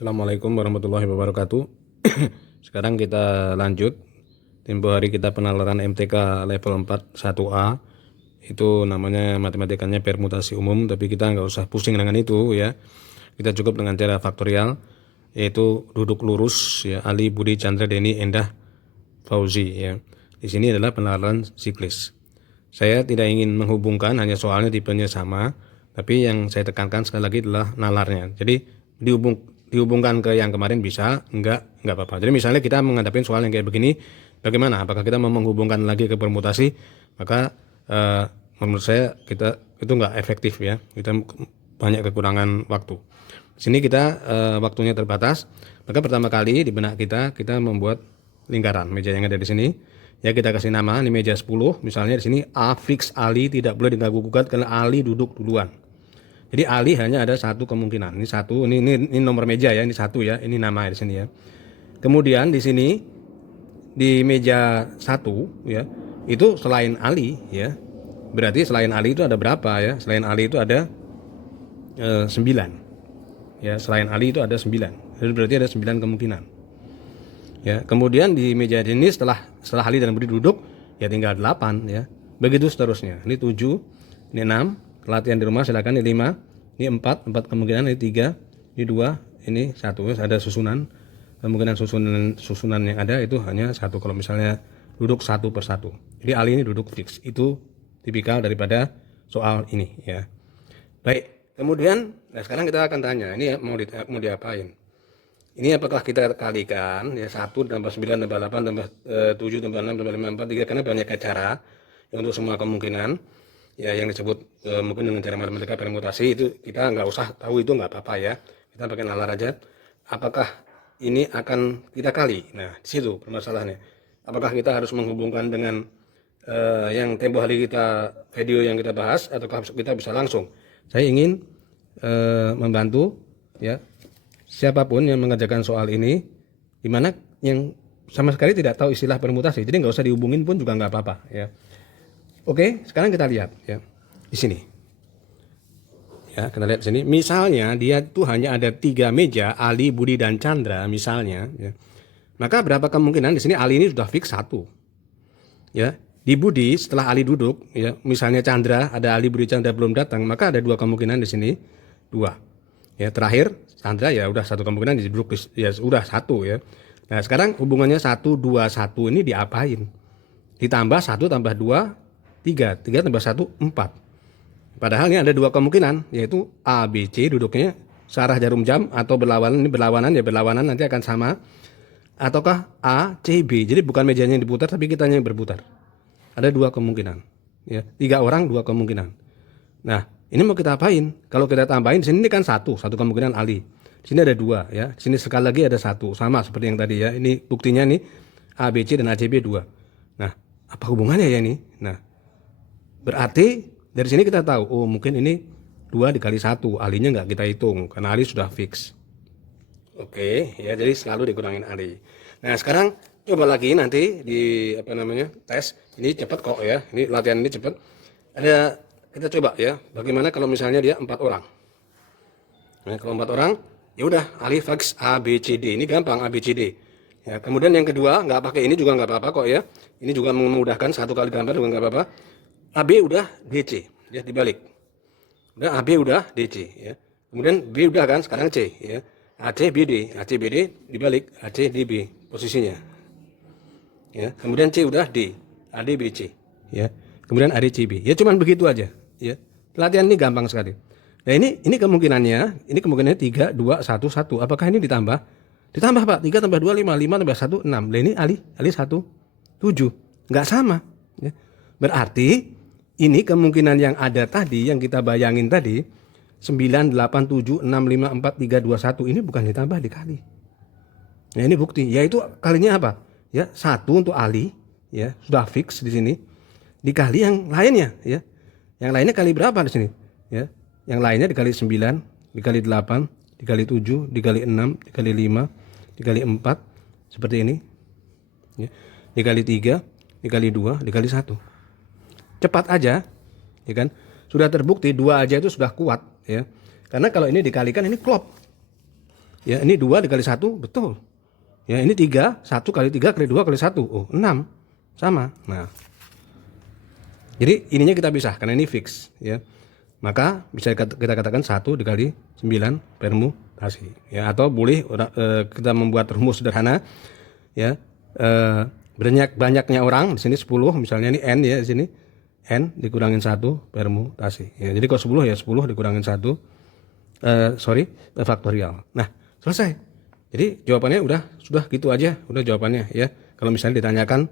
Assalamualaikum warahmatullahi wabarakatuh. Sekarang kita lanjut. Tempo hari kita penalaran MTK level 4 1A. Itu namanya matematikanya permutasi umum, tapi kita nggak usah pusing dengan itu ya. Kita cukup dengan cara faktorial, yaitu duduk lurus ya, Ali, Budi, Chandra, Denny, Endah, Fauzi ya. Di sini adalah penalaran siklis. Saya tidak ingin menghubungkan, hanya soalnya tipenya sama, tapi yang saya tekankan sekali lagi adalah nalarnya. Jadi dihubungkan ke yang kemarin bisa, enggak apa-apa. Jadi misalnya kita menghadapi soal yang kayak begini, bagaimana? Apakah kita mau menghubungkan lagi ke permutasi? Maka menurut saya kita itu enggak efektif ya. Kita banyak kekurangan waktu. Sini kita waktunya terbatas. Maka pertama kali di benak kita membuat lingkaran meja yang ada di sini. Ya, kita kasih nama, ini meja 10, misalnya di sini A fix Ali tidak boleh diganggu gugat karena Ali duduk duluan. Jadi Ali hanya ada satu kemungkinan. Ini satu, ini nomor meja ya, ini satu ya, ini nama di sini ya. Kemudian di sini di meja 1 ya, itu selain Ali ya. Berarti selain Ali itu ada berapa ya? Selain Ali itu ada 9. Ya, selain Ali itu ada 9. Jadi berarti ada 9 kemungkinan. Ya, kemudian di meja ini setelah Ali dan Budi duduk ya tinggal 8 ya. Begitu seterusnya. Ini 7, ini 6, latihan di rumah silakan. Ini 5, ini 4 kemungkinan, ini 3, ini 2, ini 1. Ada susunan. Kemungkinan susunan yang ada itu hanya 1 kalau misalnya duduk 1 per 1. Jadi Ali ini duduk fix. Itu tipikal daripada soal ini ya. Baik, kemudian nah sekarang kita akan tanya, ini mau diapain? Ini apakah kita kalikan ya 1 tambah 9 tambah 8 tambah 7 tambah 6 tambah 5 4 3, karena banyak cara ya, untuk semua kemungkinan ya yang disebut mungkin dengan cara matematika permutasi itu kita nggak usah tahu, itu nggak apa-apa ya, kita pakai nalar aja. Apakah ini akan kita kali? Nah di situ permasalahannya. Apakah kita harus menghubungkan dengan yang tempo hari kita video yang kita bahas, ataukah kita bisa langsung? Saya ingin membantu ya siapapun yang mengerjakan soal ini, dimana yang sama sekali tidak tahu istilah permutasi, jadi nggak usah dihubungin pun juga nggak apa-apa ya. Oke, sekarang kita lihat ya di sini. Ya, kita lihat di sini. Misalnya dia tuh hanya ada 3 meja, Ali, Budi, dan Chandra misalnya. Ya. Maka berapa kemungkinan di sini Ali ini sudah fix 1. Ya, di Budi setelah Ali duduk, ya misalnya Chandra ada Ali, Budi, Chandra belum datang, maka ada 2 kemungkinan di sini 2. Ya, terakhir Chandra ya udah 1 kemungkinan duduk ya udah 1 ya. Nah, sekarang hubungannya 1 2 1 ini diapain? Ditambah 1 tambah 2 3, 3 tambah 1 4. Padahal ini ada 2 kemungkinan, yaitu A B C duduknya searah jarum jam atau berlawanan. Ini berlawanan ya, berlawanan nanti akan sama. Ataukah A C B. Jadi bukan mejanya yang diputar tapi kitanya yang berputar. Ada 2 kemungkinan. Ya, 3 orang 2 kemungkinan. Nah, ini mau kita apain? Kalau kita tambahin, di sini kan 1 kemungkinan Ali. Di sini ada 2 ya. Di sini sekali lagi ada 1, sama seperti yang tadi ya. Ini buktinya nih A B C dan A C B 2. Nah, apa hubungannya ya ini? Nah, berarti dari sini kita tahu, oh mungkin ini 2 dikali 1, alinya nggak kita hitung karena Ali sudah fix. Oke, ya jadi selalu dikurangin Ali. Nah, sekarang coba lagi nanti di tes. Ini cepat kok ya. Ini latihan ini cepat. Kita coba ya, bagaimana kalau misalnya dia 4 orang. Nah, kalau 4 orang, ya udah Ali fix A B C D. Ini gampang A B C D. Ya, kemudian yang kedua nggak pakai ini juga nggak apa-apa kok ya. Ini juga memudahkan, 1 kali gambar juga nggak apa-apa. AB udah DC ya, dibalik. Udah AB udah DC ya. Kemudian B udah kan, sekarang C ya. AC BD dibalik, AC DB posisinya. Ya, kemudian C udah D, AD BC ya. Kemudian ADCB. Ya cuman begitu aja ya. Latihan ini gampang sekali. Nah, ini kemungkinannya 3 2 1 1. Apakah ini ditambah? Ditambah Pak. 3 tambah 2 5, 5 tambah 1 6. Lah ini Ali 1 7. Enggak sama ya. Berarti ini kemungkinan yang ada tadi, yang kita bayangin tadi, 9, 8, 7, 6, 5, 4, 3, 2, 1, ini bukan ditambah, dikali. Nah, ini bukti, yaitu kalinya apa? Ya, 1 untuk Ali, ya, sudah fix di sini. Dikali yang lainnya, ya. Yang lainnya kali berapa di sini? Ya. Yang lainnya dikali 9, dikali 8, dikali 7, dikali 6, dikali 5, dikali 4, seperti ini. Ya. Dikali 3, dikali 2, dikali 1. Cepat aja, ya kan? Sudah terbukti 2 aja itu sudah kuat, ya. Karena kalau ini dikalikan ini klop. Ya, ini 2 dikali 1, betul. Ya, ini 3, 1 kali 3 kali 2 kali 1. Oh, 6. Sama. Nah, jadi ininya kita pisah karena ini fix, ya. Maka bisa kita katakan 1 dikali 9 permutasi, ya. Atau boleh kita membuat rumus sederhana, ya. Banyaknya orang di sini 10, misalnya ini n ya, di sini n dikurangin 1 permutasi. Ya, jadi kalau 10 ya 10 dikurangin 1 faktorial. Nah, selesai. Jadi jawabannya sudah gitu aja, udah jawabannya, ya. Kalau misalnya ditanyakan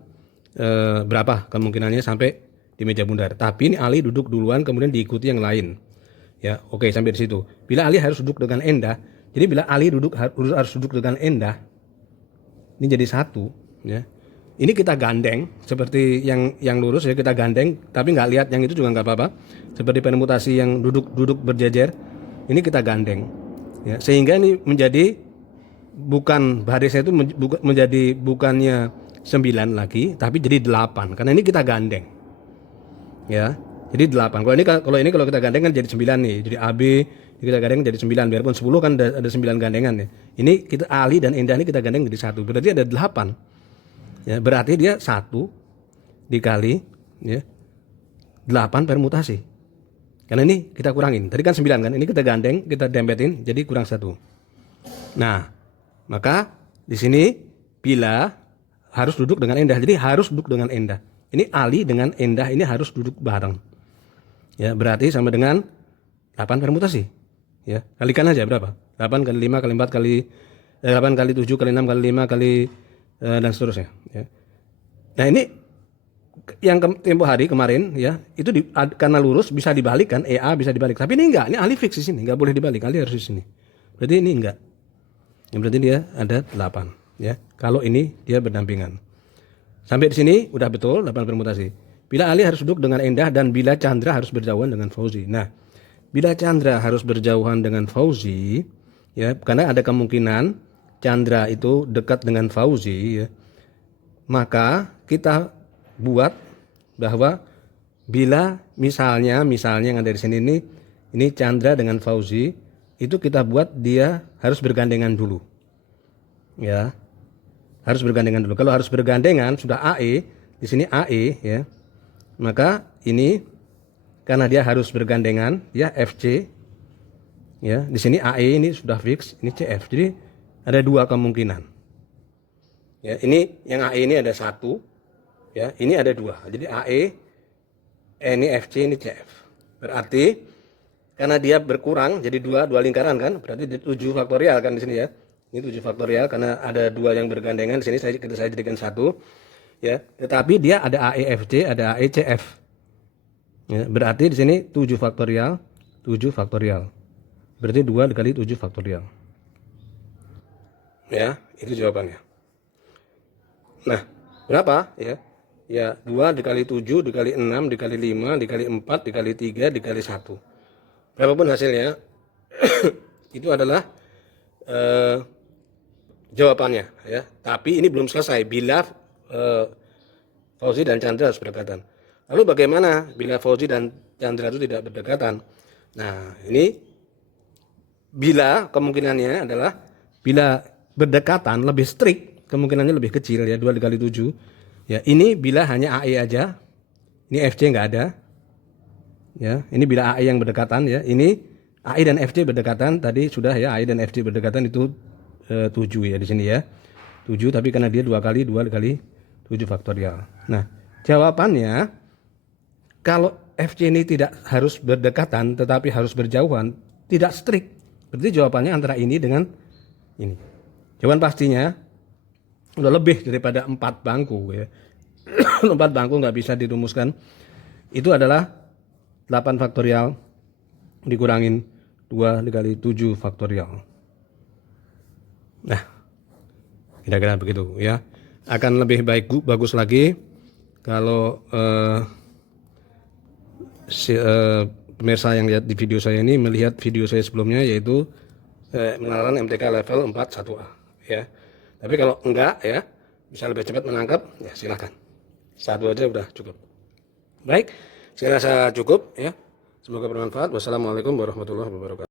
berapa kemungkinannya sampai di meja bundar. Tapi ini Ali duduk duluan kemudian diikuti yang lain. Ya, oke, sampai di situ. Bila Ali harus duduk dengan Endah, jadi bila Ali harus duduk dengan Endah, ini jadi 1, ya. Ini kita gandeng seperti yang lurus, ya, kita gandeng, tapi nggak lihat yang itu juga nggak apa-apa. Seperti permutasi yang duduk berjejer, ini kita gandeng, ya. Sehingga ini menjadi bukan barisnya itu menjadi bukannya 9 lagi, tapi jadi 8 karena ini kita gandeng, ya. Jadi 8. Kalau kita gandeng kan jadi 9 nih. Jadi AB kita gandeng jadi 9, biarpun 10 kan ada 9 gandengan ya. Ini kita Ali dan Endah ini kita gandeng jadi 1. Berarti ada 8. Ya, berarti dia 1 dikali, ya, 8 permutasi. Karena ini kita kurangin. Tadi kan 9 kan. Ini kita gandeng, kita dempetin jadi kurang 1. Nah, maka di sini bila harus duduk dengan Endah. Jadi harus duduk dengan Endah. Ini Ali dengan Endah ini harus duduk bareng. Ya, berarti sama dengan 8 permutasi. Ya, kalikan aja berapa? 8 kali 5 kali 4 kali 8 kali 7 kali 6 kali 5 kali dan seterusnya, ya. Nah, ini yang tempo hari kemarin, ya, itu karena lurus bisa dibalikkan, EA bisa dibalik. Tapi ini enggak, ini Ali fix di sini, enggak boleh dibalik, Ali harus di sini. Berarti ini enggak. Ya, berarti dia ada 8, ya. Kalau ini dia berdampingan. Sampai di sini udah betul 8 permutasi. Bila Ali harus duduk dengan Endah dan bila Chandra harus berjauhan dengan Fauzi. Nah, bila Chandra harus berjauhan dengan Fauzi, ya, karena ada kemungkinan Chandra itu dekat dengan Fauzi, ya, maka kita buat bahwa bila misalnya yang ada di sini ini Chandra dengan Fauzi, itu kita buat dia harus bergandengan dulu, ya, harus bergandengan dulu. Kalau harus bergandengan sudah AE di sini AE, ya, maka ini karena dia harus bergandengan, ya, FC, ya, di sini AE ini sudah fix, ini CF. Jadi ada 2 kemungkinan. Ya, ini yang AE ini ada 1, ya, ini ada 2. Jadi AE, ini FC, ini CF. Berarti karena dia berkurang jadi 2 lingkaran kan, berarti 7 faktorial kan di sini, ya. Ini 7 faktorial karena ada 2 yang bergandengan. Di sini saya jadikan 1. Ya, tetapi dia ada AEFC, ada AECF. Ya, berarti di sini 7 faktorial, 7 faktorial. Berarti 2 dikali 7 faktorial. Ya, itu jawabannya. Nah, berapa, ya? Ya, 2 dikali 7 dikali 6 dikali 5 dikali 4 dikali 3 dikali 1. Berapapun hasilnya itu adalah jawabannya, ya. Tapi ini belum selesai bila Fauzi dan Chandra harus berdekatan. Lalu bagaimana bila Fauzi dan Chandra itu tidak berdekatan? Nah, ini bila kemungkinannya adalah bila berdekatan lebih strict, kemungkinannya lebih kecil, ya, 2 dikali 7. Ya, ini bila hanya AE aja. Ini FC nggak ada. Ya, ini bila AE yang berdekatan, ya. Ini AE dan FC berdekatan tadi sudah, ya, AE dan FC berdekatan itu 7, ya, di sini, ya. 7, tapi karena dia 2 dikali 7 faktorial. Nah, jawabannya kalau FC ini tidak harus berdekatan tetapi harus berjauhan, tidak strict. Berarti jawabannya antara ini dengan ini. Jawaban pastinya udah lebih daripada 4 bangku, ya. 4 bangku nggak bisa dirumuskan. Itu adalah 8 faktorial dikurangin 2 dikali 7 faktorial. Nah, kira-kira begitu, ya. Akan lebih bagus lagi kalau pemirsa yang lihat di video saya ini melihat video saya sebelumnya, yaitu pengenalan MTK level 4 1A, ya. Tapi kalau enggak, ya, bisa lebih cepat menangkap, ya, silahkan. 1 aja udah cukup. Baik, saya rasa cukup, ya. Semoga bermanfaat. Wassalamualaikum warahmatullahi wabarakatuh.